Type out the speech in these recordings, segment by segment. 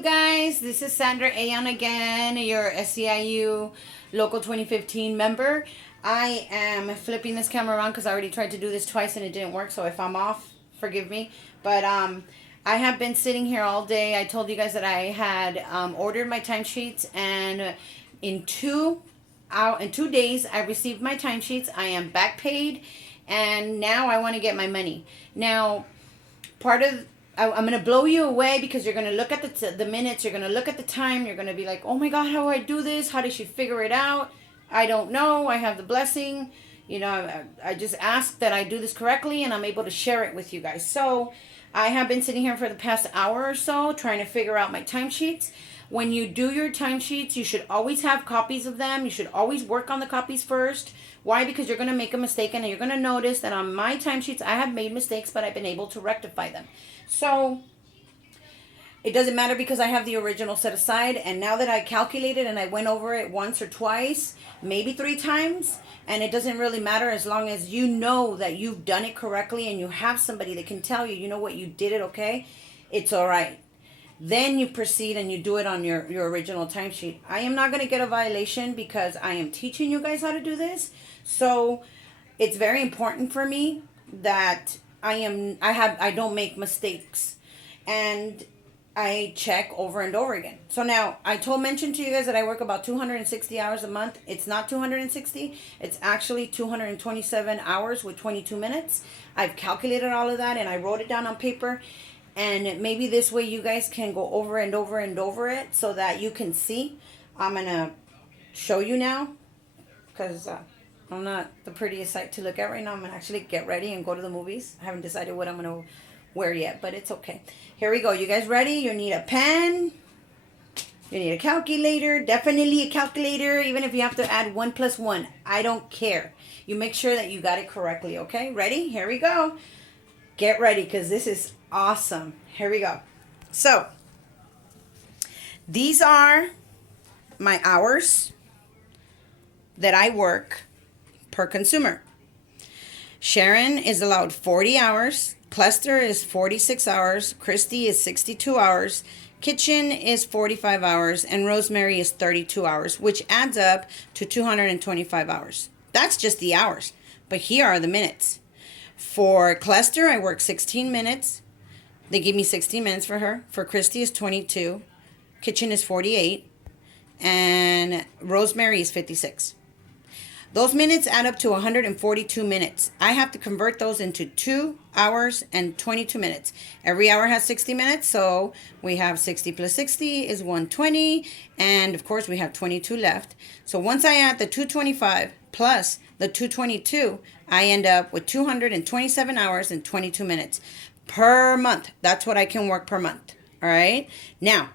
you guys? This is Sandra Ayan again, your SCIU Local 2015 member. I am flipping this camera around because I already tried to do this twice and it didn't work. So if I'm off, forgive me. But I have been sitting here all day. I told you guys that I had ordered my timesheets, and in 2 days I received my timesheets. I am back paid, and now I want to get my money. Now, I'm going to blow you away because you're going to look at the minutes, you're going to look at the time, you're going to be like, oh my God, how do I do this? How did she figure it out? I don't know. I have the blessing. I just ask that I do this correctly and I'm able to share it with you guys. So I have been sitting here for the past hour or so trying to figure out my timesheets. When you do your timesheets, you should always have copies of them. You should always work on the copies first. Why? Because you're going to make a mistake, and you're going to notice that on my timesheets I have made mistakes, but I've been able to rectify them. So it doesn't matter because I have the original set aside, and now that I calculated and I went over it once or twice, maybe 3 times, and it doesn't really matter as long as you know that you've done it correctly and you have somebody that can tell you, you know what, you did it okay, it's all right. Then you proceed and you do it on your original timesheet. I am not going to get a violation because I am teaching you guys how to do this. So it's very important for me that I don't make mistakes, and I check over and over again. So now I mentioned to you guys that I work about 260 hours a month. It's not 260. It's actually 227 hours with 22 minutes. I've calculated all of that and I wrote it down on paper. And maybe this way you guys can go over and over and over it so that you can see. I'm going to show you now because I'm not the prettiest sight to look at right now. I'm going to actually get ready and go to the movies. I haven't decided what I'm going to wear yet, but it's okay. Here we go. You guys ready? You need a pen. You need a calculator. Definitely a calculator, even if you have to add 1 plus 1. I don't care. You make sure that you got it correctly, okay? Ready? Here we go. Get ready because this is awesome. Here we go. So, these are my hours that I work per consumer. Sharon is allowed 40 hours. Cluster is 46 hours. Christy is 62 hours. Kitchen is 45 hours. And Rosemary is 32 hours, which adds up to 225 hours. That's just the hours. But here are the minutes. For Cluster, I work 16 minutes. They give me 16 minutes for her. For Christy is 22. Kitchen is 48. And Rosemary is 56. Those minutes add up to 142 minutes. I have to convert those into 2 hours and 22 minutes. Every hour has 60 minutes, so we have 60 plus 60 is 120. And of course, we have 22 left. So once I add the 225 plus the 222, I end up with 227 hours and 22 minutes per month. That's what I can work per month. All right. Now,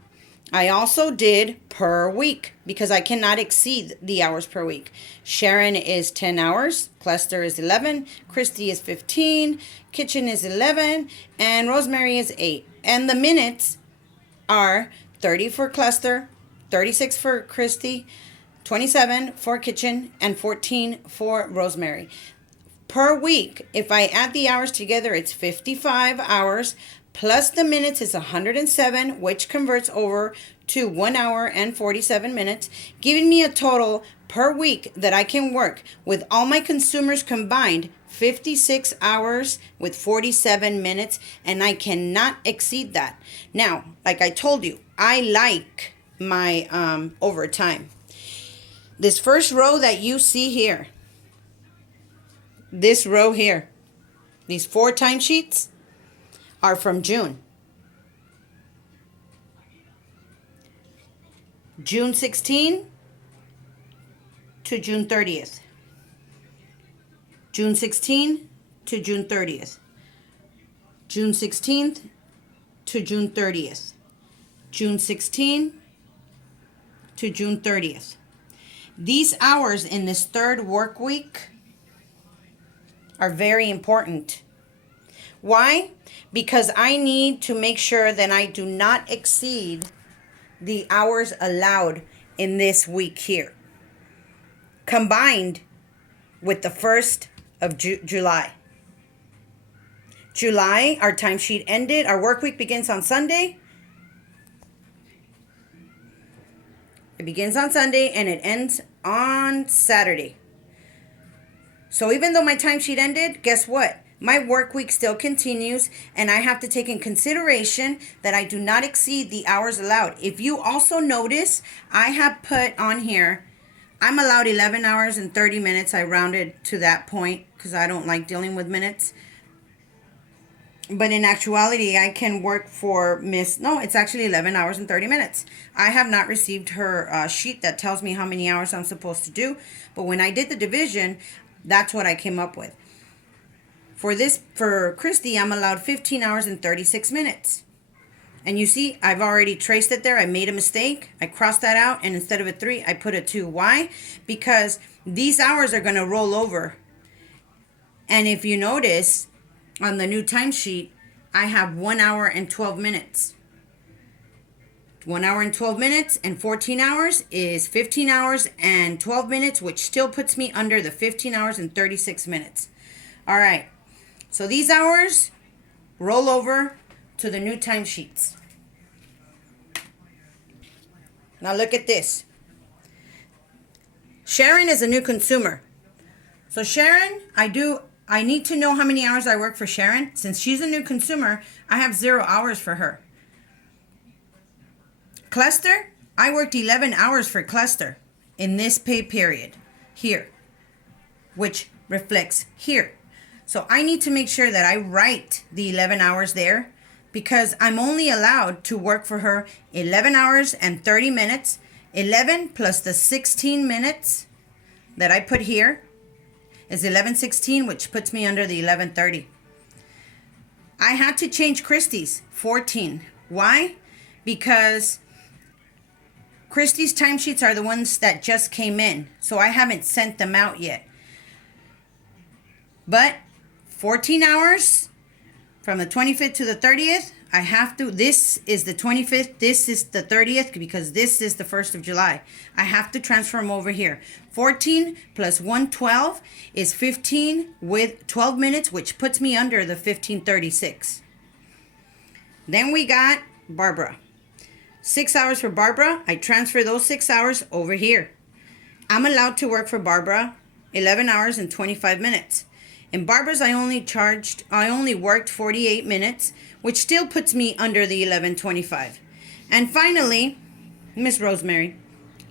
I also did per week because I cannot exceed the hours per week. Sharon is 10 hours. Cluster is 11. Christy is 15. Kitchen is 11. And Rosemary is 8. And the minutes are 30 for Cluster, 36 for Christy, 27 for Kitchen, and 14 for Rosemary. Per week, if I add the hours together, it's 55 hours, plus the minutes is 107, which converts over to 1 hour and 47 minutes, giving me a total per week that I can work with all my consumers combined, 56 hours with 47 minutes, and I cannot exceed that. Now, like I told you, I like my overtime. This first row that you see here, this row here, these 4 timesheets are from June. June 16 to June 30th. June 16 to June 30th. June 16th to June 30th. June 16 to June 30th. These hours in this third work week are very important. Why? Because I need to make sure that I do not exceed the hours allowed in this week here, combined with the 1st of July. July, our timesheet ended. Our work week begins on Sunday. It begins on Sunday and it ends on Saturday. So even though my timesheet ended, guess what? My work week still continues, and I have to take in consideration that I do not exceed the hours allowed. If you also notice, I have put on here, I'm allowed 11 hours and 30 minutes. I rounded to that point because I don't like dealing with minutes. But in actuality, I can work for no, it's actually 11 hours and 30 minutes. I have not received her sheet that tells me how many hours I'm supposed to do. But when I did the division, that's what I came up with. For Christy, I'm allowed 15 hours and 36 minutes. And you see, I've already traced it there. I made a mistake. I crossed that out. And instead of a 3, I put a 2. Why? Because these hours are going to roll over. And if you notice, on the new timesheet, I have 1 hour and 12 minutes. 1 hour and 12 minutes and 14 hours is 15 hours and 12 minutes, which still puts me under the 15 hours and 36 minutes. All right. So these hours roll over to the new timesheets. Now look at this. Sharon is a new consumer. So Sharon, I need to know how many hours I work for Sharon. Since she's a new consumer, I have 0 hours for her. Cluster, I worked 11 hours for Cluster in this pay period here, which reflects here. So I need to make sure that I write the 11 hours there because I'm only allowed to work for her 11 hours and 30 minutes, 11 plus the 16 minutes that I put here is 11:16, which puts me under the 11:30. I had to change Christie's 14. Why? Because Christie's timesheets are the ones that just came in, so I haven't sent them out yet. But 14 hours from the 25th to the 30th, I have to, this is the 25th, this is the 30th, because this is the 1st of July. I have to transfer them over here. 14 plus 112 is 15 with 12 minutes, which puts me under the 15:36. Then we got Barbara. 6 hours for Barbara. I transfer those 6 hours over here. I'm allowed to work for Barbara 11 hours and 25 minutes. In Barbara's, I only worked 48 minutes, which still puts me under the 11:25. And finally, Miss Rosemary.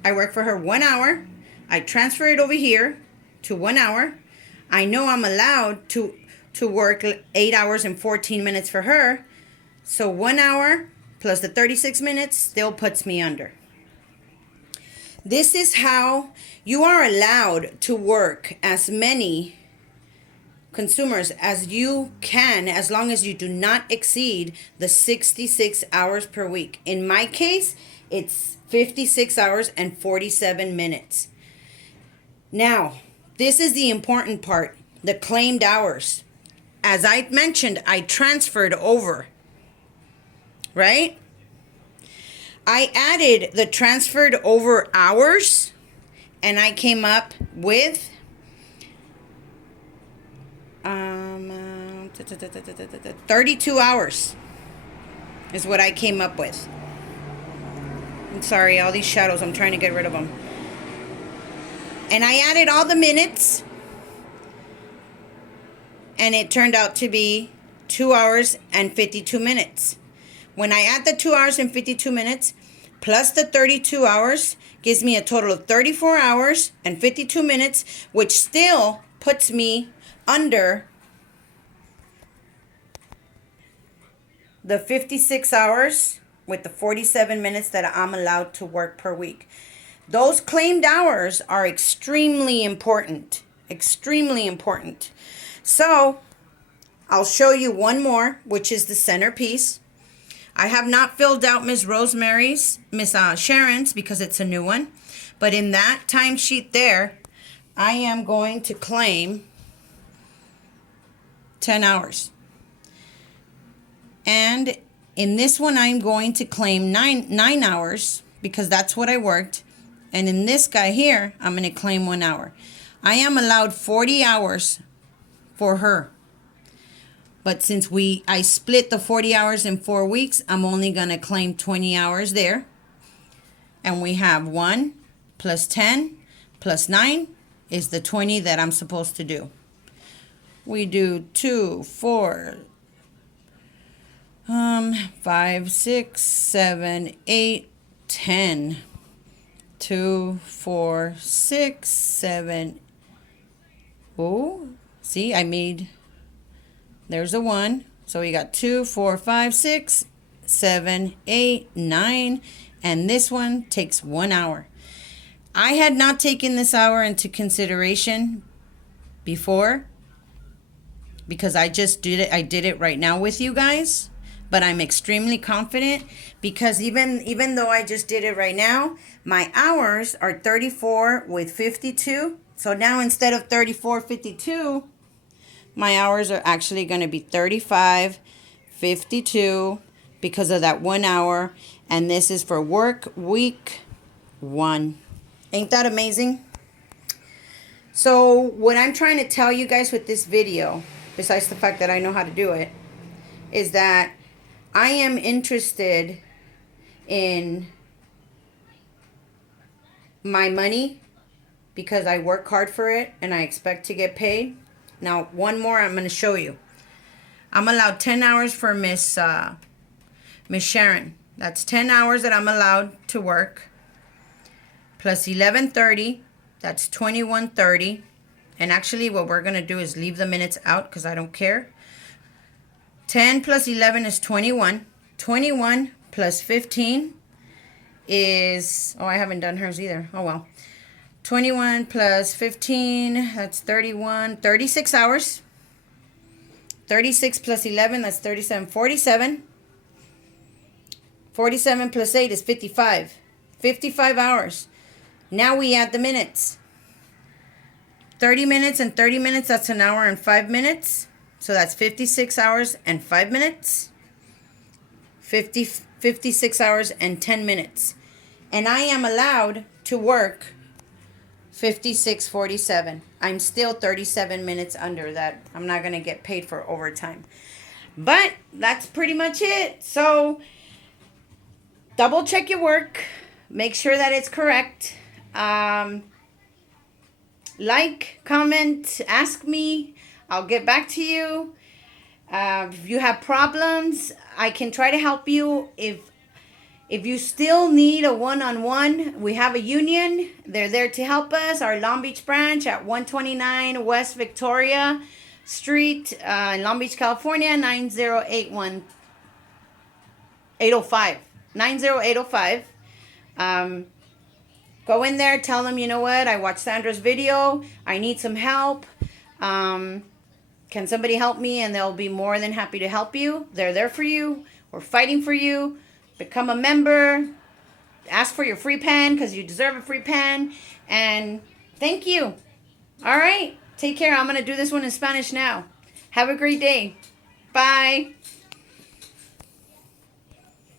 I work for her 1 hour. I transfer it over here to 1 hour. I know I'm allowed to work 8 hours and 14 minutes for her. So 1 hour plus the 36 minutes still puts me under. This is how you are allowed to work as many consumers as you can, as long as you do not exceed the 66 hours per week. In my case, it's 56 hours and 47 minutes. Now, this is the important part, the claimed hours. As I mentioned, I transferred over, right? I added the transferred over hours, and I came up with 32 hours is what I came up with. I'm sorry, all these shadows, I'm trying to get rid of them. And I added all the minutes, and it turned out to be 2 hours and 52 minutes. When I add the 2 hours and 52 minutes plus the 32 hours, gives me a total of 34 hours and 52 minutes, which still puts me under the 56 hours with the 47 minutes that I'm allowed to work per week. Those claimed hours are extremely important. Extremely important. So, I'll show you one more, which is the centerpiece. I have not filled out Miss Sharon's, because it's a new one. But in that timesheet there, I am going to claim 10 hours. And in this one, I'm going to claim nine hours, because that's what I worked. And in this guy here, I'm going to claim 1 hour. I am allowed 40 hours for her. But since I split the 40 hours in 4 weeks, I'm only going to claim 20 hours there. and we have 1 plus 10 plus 9 is the 20 that I'm supposed to do. We do 2, 4, 5, 6, 7, 8, 10. 2, 4, 6, 7. Oh, see, there's a 1. So we got 2, 4, 5, 6, 7, 8, 9. And this one takes 1 hour. I had not taken this hour into consideration before because I just did it. I did it right now with you guys. But I'm extremely confident because even though I just did it right now, my hours are 34 with 52. So now instead of 34.52, my hours are actually going to be 35.52 because of that 1 hour. And this is for work week 1. Ain't that amazing? So what I'm trying to tell you guys with this video, besides the fact that I know how to do it, is that I am interested in my money because I work hard for it and I expect to get paid. Now, one more I'm going to show you. I'm allowed 10 hours for Miss Sharon. That's 10 hours that I'm allowed to work. Plus 11:30, that's 21:30. And actually what we're going to do is leave the minutes out because I don't care. 10 plus 11 is 21. 21 plus 15 is, oh, I haven't done hers either. Oh, well. 21 plus 15, that's 31, 36 hours. 36 plus 11, that's 37, 47. 47 plus 8 is 55. 55 hours. Now we add the minutes. 30 minutes and 30 minutes, that's an hour and 5 minutes. So that's 56 hours and 5 minutes. 56 hours and 10 minutes. And I am allowed to work 56.47. I'm still 37 minutes under that. I'm not going to get paid for overtime. But that's pretty much it. So double check your work. Make sure that it's correct. Like, comment, ask me. I'll get back to you. If you have problems, I can try to help you. If you still need a one-on-one, we have a union. They're there to help us. Our Long Beach branch at 129 West Victoria Street in Long Beach, California, 90805. 90805. Go in there, tell them, you know what, I watched Sandra's video. I need some help. Can somebody help me? And they'll be more than happy to help you. They're there for you. We're fighting for you. Become a member. Ask for your free pen because you deserve a free pen. And thank you. All right. Take care. I'm going to do this one in Spanish now. Have a great day. Bye.